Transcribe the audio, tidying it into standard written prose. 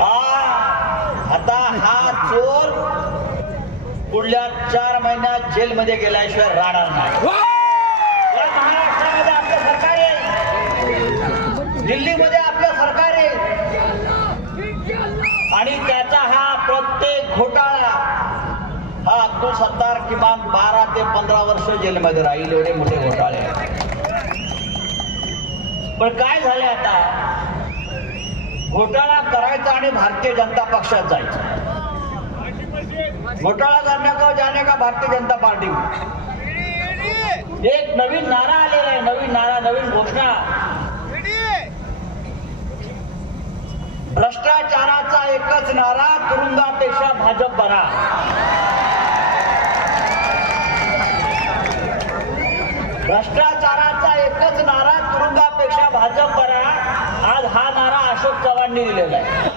आता हा चोर पुढल्या 4 महिन्यात जेलमध्ये गेल्याशिवाय राहणार नाही. महाराष्ट्रामध्ये आपलं सरकार आहे, दिल्लीमध्ये आपलं सरकार आहे आणि त्याचा हा प्रत्येक घोटाळा हा अब्दुल सत्तार किमान 12 ते 15 वर्ष जेलमध्ये राहील. एवढे मोठे घोटाळे. पण काय झाले आता, घोटाळा करायचा आणि भारतीय जनता पक्षात जायचं. घोटाळा करने को जाने का भारतीय जनता पार्टी. एक नवीन नारा आलेला आहे, नवीन नारा, नवीन घोषणा. भ्रष्टाचाराचा एकच नारा, तुरुंगापेक्षा भाजप बरा. भ्रष्टाचाराचा एकच नारा, तुरुंगापेक्षा भाजप बरा. आज हा नारा अशोक चव्हाणांनी दिलेला आहे.